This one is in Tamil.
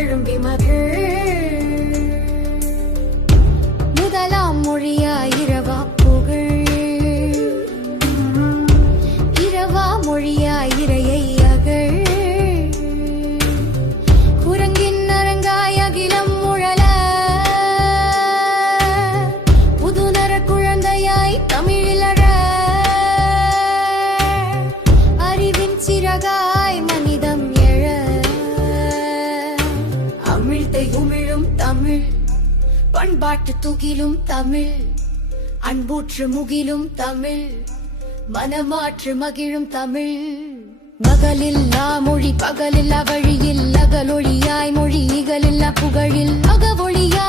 எழும்பி மகிழ். முதலாம் மொழியாய் இரவா புகழ், இரவா மொழியாய் இறையை அகழ். குரங்கின் அரங்காய் அகிலம் முழல, புதுநர குழந்தையாய் தமிழிலற. அறிவின் சிறகாய் மனிதம் எழ, அமிழ்தை உமிழும் தமிழ், பண்பாட்டு துகிலும் தமிழ், அன்பூற்று முகிலும் தமிழ், மனமாற்று மகிழும் தமிழ். பகலில்லா மொழி பகலில்லா வழியில் அகலொழியாய் மொழி இகலில்லா புகழில்